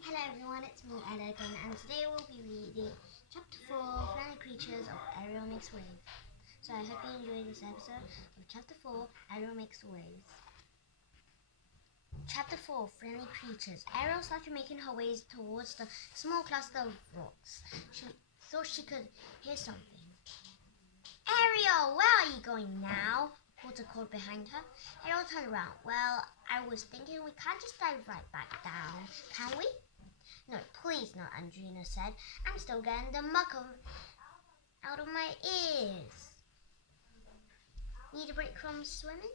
Hello everyone, it's me Ella again, and today we'll be reading Chapter 4, Friendly Creatures of Ariel Makes Waves. So I hope you enjoy this episode of Chapter 4, Ariel Makes Waves. Chapter 4, Friendly Creatures. Ariel started making her way towards the small cluster of rocks. She thought she could hear something. Ariel, where are you going now? Porter called behind her. Ariel turned around. Well, I was thinking we can't just dive right back down, can we? No, please not, Andrina said. I'm still getting the muck out of my ears. Need a break from swimming?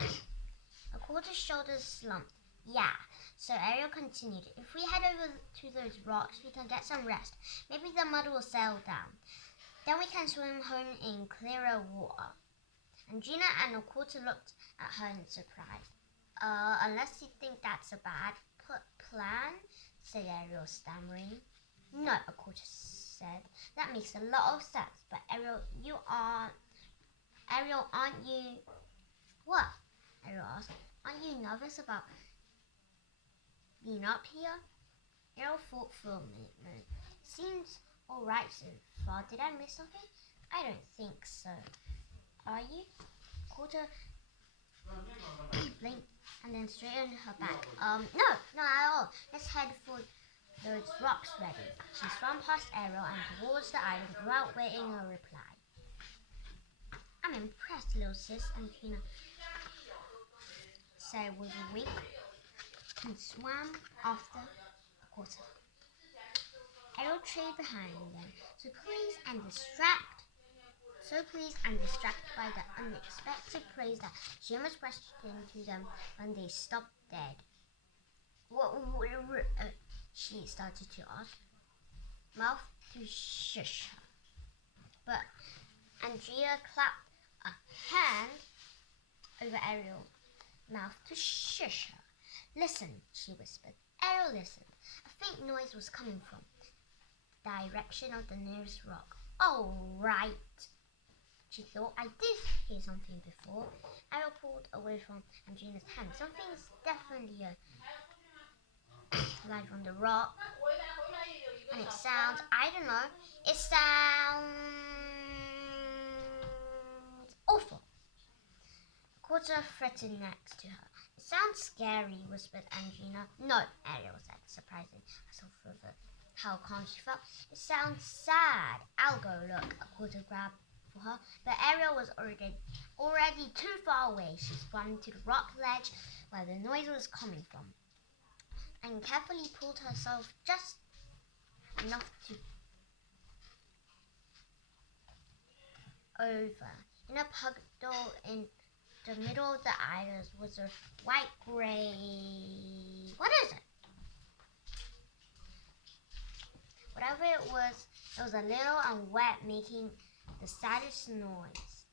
A quarter's shoulders slumped. Yeah, so Ariel continued. If we head over to those rocks, we can get some rest. Maybe the mud will settle down. Then we can swim home in clearer water. Andrina and a quarter looked at her in surprise. Unless you think that's a bad plan, said Ariel, stammering. No, a quarter said. That makes a lot of sense. But Ariel, aren't you? What? Ariel asked. Aren't you nervous about being up here? Ariel thought for a minute. Seems all right so far. Did I miss something? I don't think so. Are you? Quarter blinked and then straightened her back. No, not at all. Let's head for those rocks ready. She swam past Ariel and towards the island without waiting a reply. I'm impressed, little sis, Antina said with a wink and swam after a quarter. Ariel trailed behind them, so pleased and distracted by the unexpected praise that she almost crashed into them when they stopped dead. What? She started to ask. Mouth to shush her. But Andrea clapped a hand over Ariel's mouth to shush her. Listen, she whispered. Ariel listened. A faint noise was coming from the direction of the nearest rock. Oh, right, she thought. I did hear something before. Ariel pulled away from Andrea's hand. Something's definitely alive from the rock. And it sounds, I don't know, it sounds awful. A quarter threatened next to her. It sounds scary, whispered Andrina. No, Ariel said, surprising herself for how calm she felt. It sounds sad. I'll go look. A quarter grabbed for her, but Ariel was already too far away. She swam to the rock ledge where the noise was coming from and carefully pulled herself just enough to over. In a puddle in the middle of the island was a white-gray... What is it? Whatever it was a little and wet, making the saddest noise.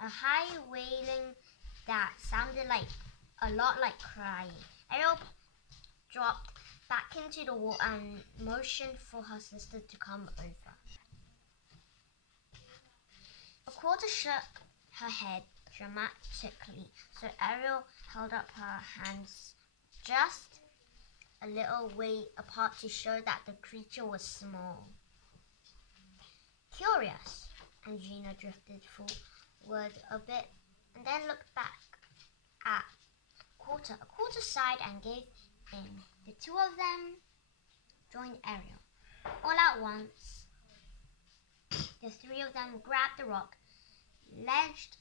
A high wailing that sounded a lot like crying. Ariel dropped back into the water and motioned for her sister to come over. A quarter shook her head dramatically, so Ariel held up her hands just a little way apart to show that the creature was small. Curious, Andrina drifted forward a bit and then looked back at Quarter. A quarter sighed and gave in. The two of them joined Ariel. All at once, the three of them grabbed the rock, ledged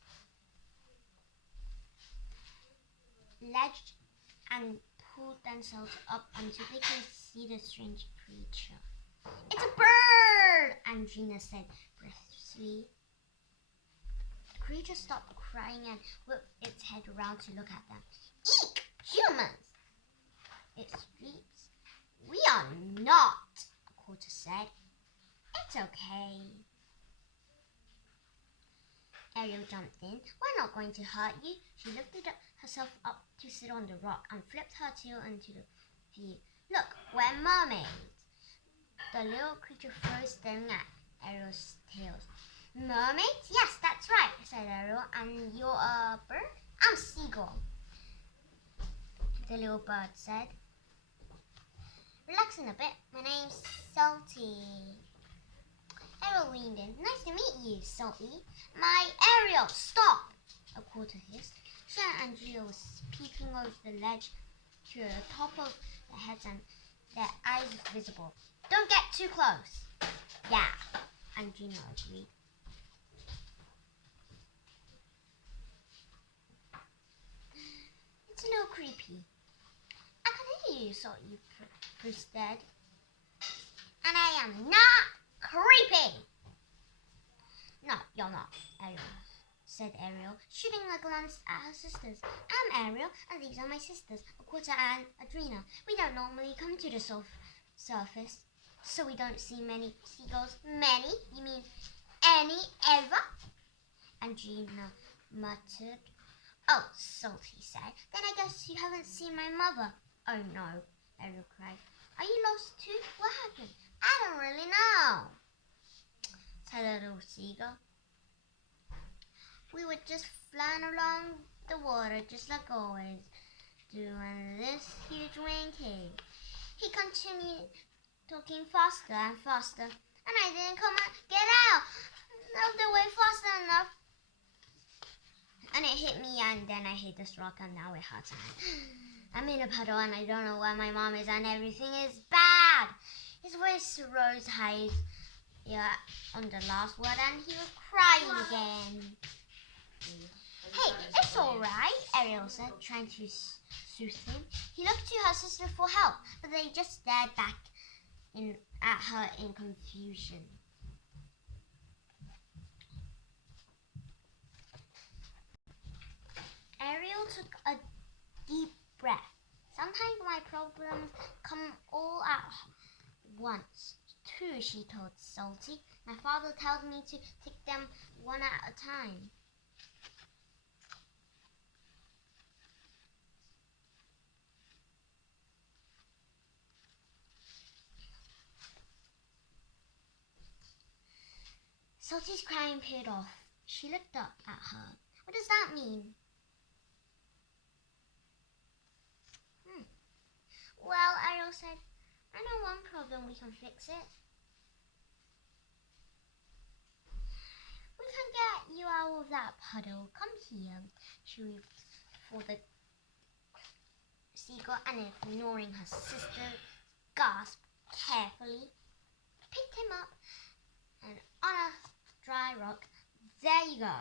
and pulled themselves up until they could see the strange creature. It's a bird, Andrina said briskly. The creature stopped crying and whipped its head around to look at them. Eek! Humans! It screeched. We are not, a quarter said. It's okay. Ariel jumped in. We're not going to hurt you. She lifted herself up to sit on the rock and flipped her tail into the view. Look, we're mermaids. The little creature froze, staring at Ariel's tails. Mermaids? Yes, that's right, said Ariel. And you're a bird? I'm seagull. the little bird said. Relaxing a bit, my name's Salty. Ariel leaned in. Nice to meet you, Salty. My Ariel, stop! A quarter hissed. Sharon and Gina was peeking over the ledge to the top of their heads and their eyes visible. Don't get too close. Yeah, and Gina agreed. It's a little creepy. I can hear you, Salty said. And I am not creepy. No, you're not, Ariel, said Ariel, shooting a glance at her sisters. I'm Ariel, and these are my sisters, a quarter and Adrena. We don't normally come to the surface, so we don't see many seagulls. Many? You mean any, ever? And Gina muttered. Oh, Salty said. Then I guess you haven't seen my mother. Oh no, Ariel cried. Are you lost too? What happened? I don't really know, said a little seagull. We were just flying along the water just like always do in this huge rain cave. He continued talking faster and faster, and I didn't come out. Get out of the way fast enough. And it hit me, and then I hit this rock, and now it hurts. I'm in a puddle, and I don't know where my mom is, and everything is bad. His voice rose high on the last word, and he was crying again. Hey, it's all right, Ariel said, trying to soothe him. He looked to her sister for help, but they just stared back at her in confusion. Ariel took a deep breath. Sometimes my problems come all at once, too, she told Salty. My father tells me to take them one at a time. Salty's crying peeled off. She looked up at her. What does that mean? Well, Ariel said, I know one problem, we can fix it. We can get you out of that puddle. Come here. She reached for the seagull and, ignoring her sister's gasp, carefully picked him up and on a dry rock. There you go.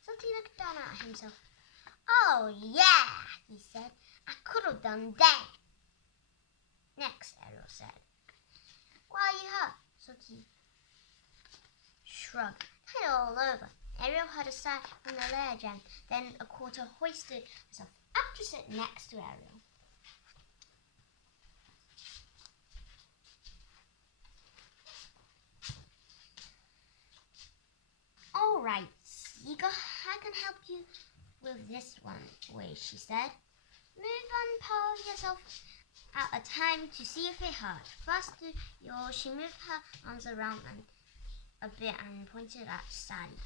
Salty looked down at himself. Oh yeah, he said. I could have done that. Next, Ariel said. Why are you hurt? Salty shrugged. Head all over. Ariel heard a sigh from the ledge, and then a quarter hoisted herself up to sit next to Ariel. All right, Seagull, I can help you with this one way, she said. Move and pull yourself at a time to see if it hurt. First, she moved her arms around a bit and pointed at Sally.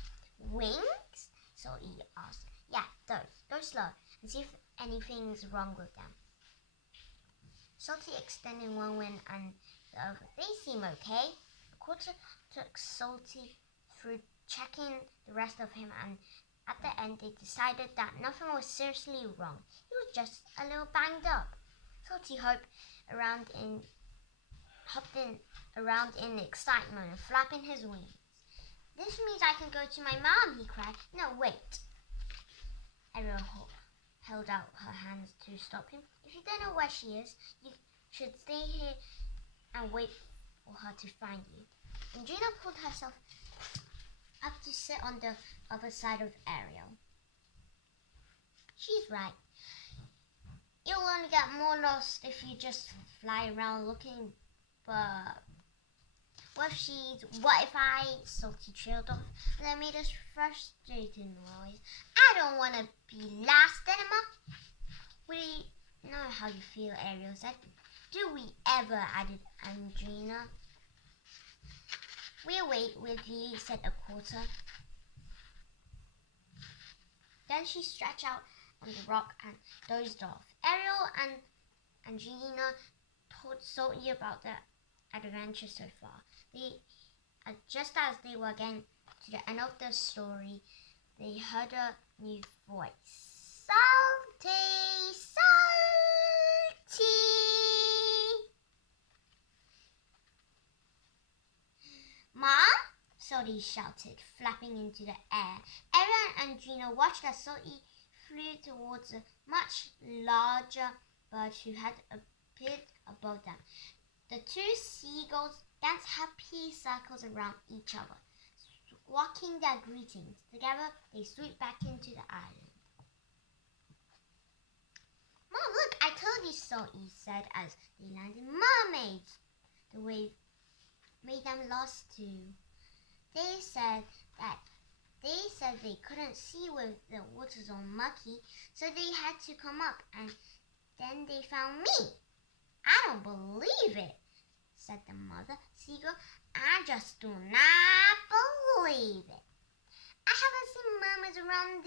Wings? Salty asked. Yeah, those. Go slow and see if anything's wrong with them. Salty extended one wing and the other. They seem okay. A quarter took Salty through checking the rest of him, and at the end they decided that nothing was seriously wrong. He was just a little banged up. Salty hopped around in excitement and flapping his wings. This means I can go to my mom, he cried. No, wait. Ariel held out her hands to stop him. If you don't know where she is, you should stay here and wait for her to find you. And Gina pulled herself up to sit on the other side of Ariel. She's right. You'll only get more lost if you just fly around looking, but what if I, Salty trailed off, and that made us frustrated noise. I don't want to be last anymore. We know how you feel, Ariel said. Do we ever, added Andrina. We'll wait with you, said a quarter. Then she stretched out on the rock and dozed off. Ariel and Angelina told Salty about their adventure so far. Just as they were getting to the end of the story, they heard a new voice. Salty, Salty! Mom? Salty shouted, flapping into the air. Ariel and Gina watched as Salty flew towards a much larger bird who had appeared above them. The two seagulls danced happy circles around each other, walking their greetings. Together, they swooped back into the island. Mom, look, I told you, Salty said as they landed. Mermaids! The wave made them lost too. They said they couldn't see with the waters all mucky, so they had to come up, and then they found me. I don't believe it, said the mother seagull. I just do not believe it. I haven't seen mermaids around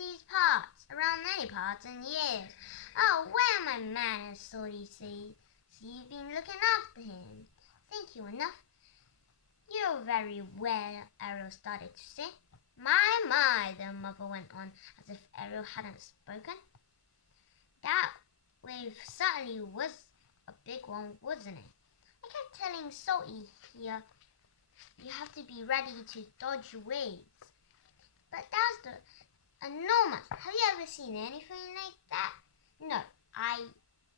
any parts in years. Oh, where are my manners, Salty said. See, you've been looking after him. Thank you enough. You're very well, Ariel started to say. My, the mother went on, as if Ariel hadn't spoken. That wave certainly was a big one, wasn't it? I kept telling Salty here, you have to be ready to dodge waves. But that's the enormous. Have you ever seen anything like that? No,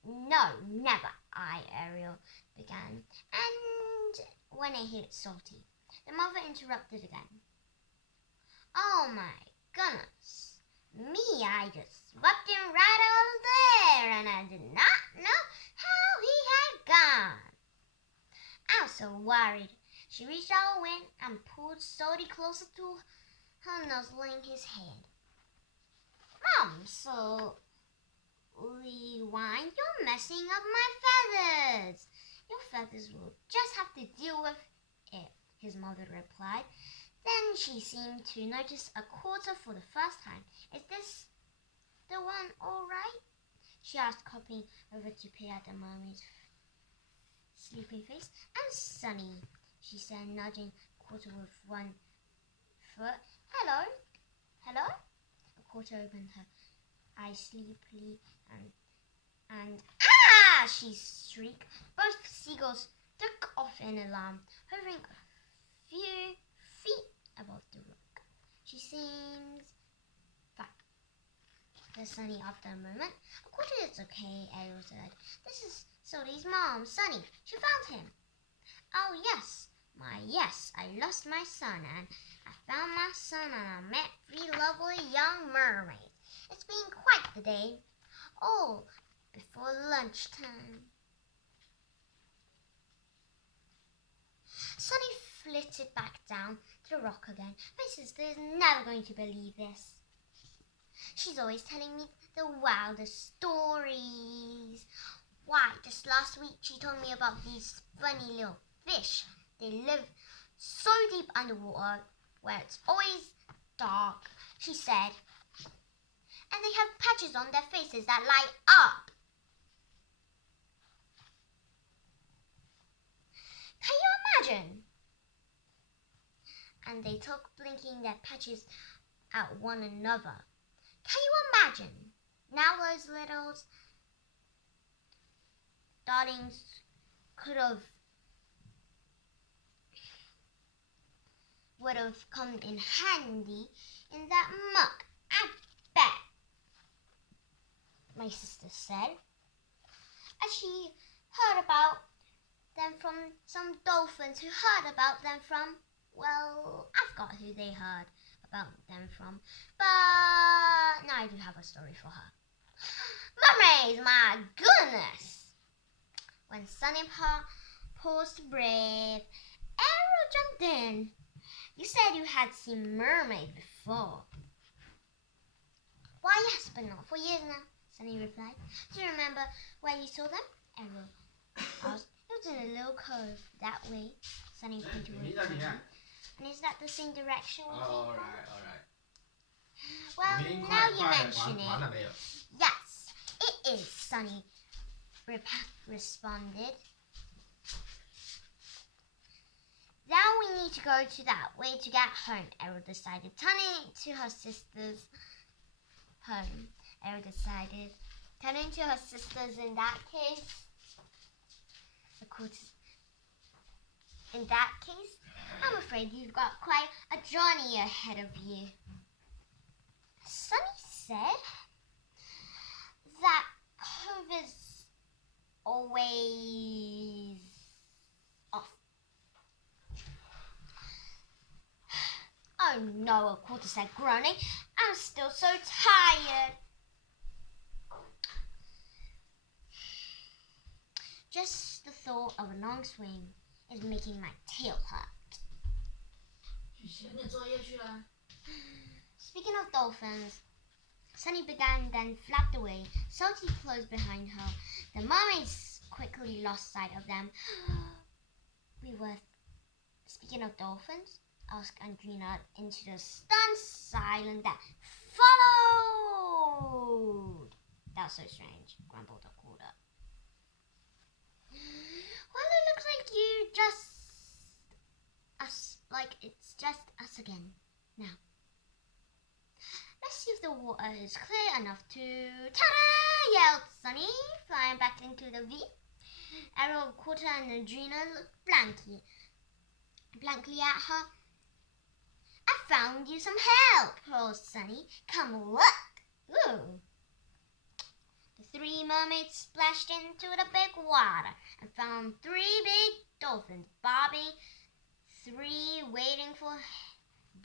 never, Ariel began. And when it hit Salty, the mother interrupted again. Oh my goodness. Me, I just swept him right over there, and I did not know how he had gone. I was so worried. She reached out a wing and pulled Salty closer to her, nuzzling his head. Mom, Salty whined, you're messing up my feathers. Your feathers will just have to deal with it, his mother replied. Then she seemed to notice a quarter for the first time. Is this the one all right? She asked, hopping over to peer at the mermaid's sleeping face. I'm Sunny, she said, nudging Quarter with one foot. Hello? A Quarter opened her eyes sleepily and she shrieked. Both seagulls took off in alarm, hovering a few feet above the rock. She seems fine, said Sunny after a moment. A Quarter, it's okay, Ariel said. This is Salty's mom, Sunny. She found him. Oh, yes. Yes, I lost my son, and I found my son, and I met 3 lovely young mermaids. It's been quite the day. All before lunchtime. Sunny flitted back down to the rock again. My sister is never going to believe this. She's always telling me the wildest stories. Why, just last week she told me about these funny little fish. They live so deep underwater where it's always dark, she said. And they have patches on their faces that light up. Can you imagine? And they talk, blinking their patches at one another. Can you imagine? Now those little darlings would have come in handy in that muck, I bet, my sister said, as she heard about them from some dolphins who heard about them from, well, I forgot who they heard about them from, but now I do have a story for her. Mermaids, my goodness! When Sunny paused to breathe, Ariel jumped in. You said you had seen mermaids before. Why, yes, but not for years now, Sunny replied. Do you remember where you saw them? Ariel asked. It was in a little cove that way, Sunny pointed with his hand. And is that the same direction we came from? All right. Well, 明明 now 快 you 快 mention 完 it. 了没有？ Yes, it is, Sunny responded. Now we need to go to that way to get home, Ariel decided, turning to her sister's home. Ariel decided, turning to her sisters, in that case, I'm afraid you've got quite a journey ahead of you. Sunny said that COVID's always off. Oh no, a quarter said, groaning. I'm still so tired. Just the thought of a long swing is making my tail hurt. 去写点作业去了。 Speaking of dolphins, Sunny began, then flapped away. Salty closed behind her. The mermaids quickly lost sight of them. We were speaking of dolphins, asked Andrina into the stunned silence that followed. That's so strange, grumbled a quarter. Well, it looks like it's just us again. Now, let's see if the water is clear enough to... Ta-da! Yelled Sunny, flying back into the V. Ariel, Quarter, and Adrena looked blankly at her. I found you some help, called Sunny. Come look. Ooh. The three mermaids splashed into the big water and found three big dolphins bobbing, three waiting for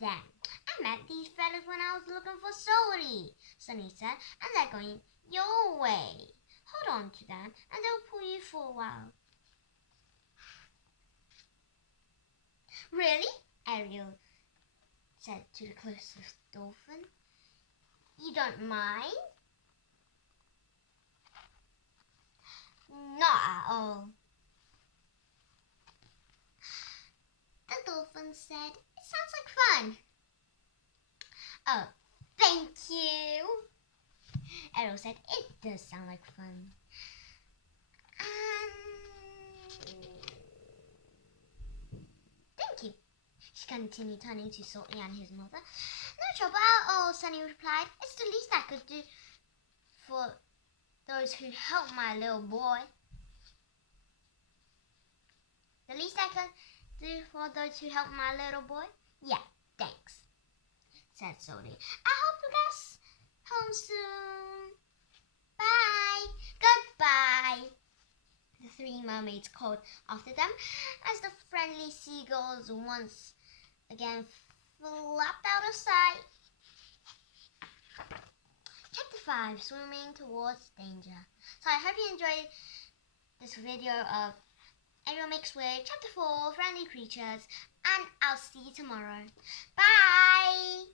them. I met these fellas when I was looking for Sody, Sunny said, and they're going your way. Hold on to them and they'll pull you for a while. Really? Ariel said to the closest dolphin. You don't mind? Not at all. The dolphin said, it sounds like fun. Oh, thank you. Ariel said, it does sound like fun. Thank you. She continued, turning to Salty and his mother. No trouble at all, Sunny replied. It's the least I could do for those who help my little boy. The least I can do for those who help my little boy? Yeah, thanks, said Salty. I hope you guys home soon. Bye. Goodbye. The three mermaids called after them as the friendly seagulls once again flapped out of sight. Chapter 5, Swimming Towards Danger. So I hope you enjoyed this video of Ariel Makes Way, Chapter 4, Friendly Creatures, and I'll see you tomorrow. Bye!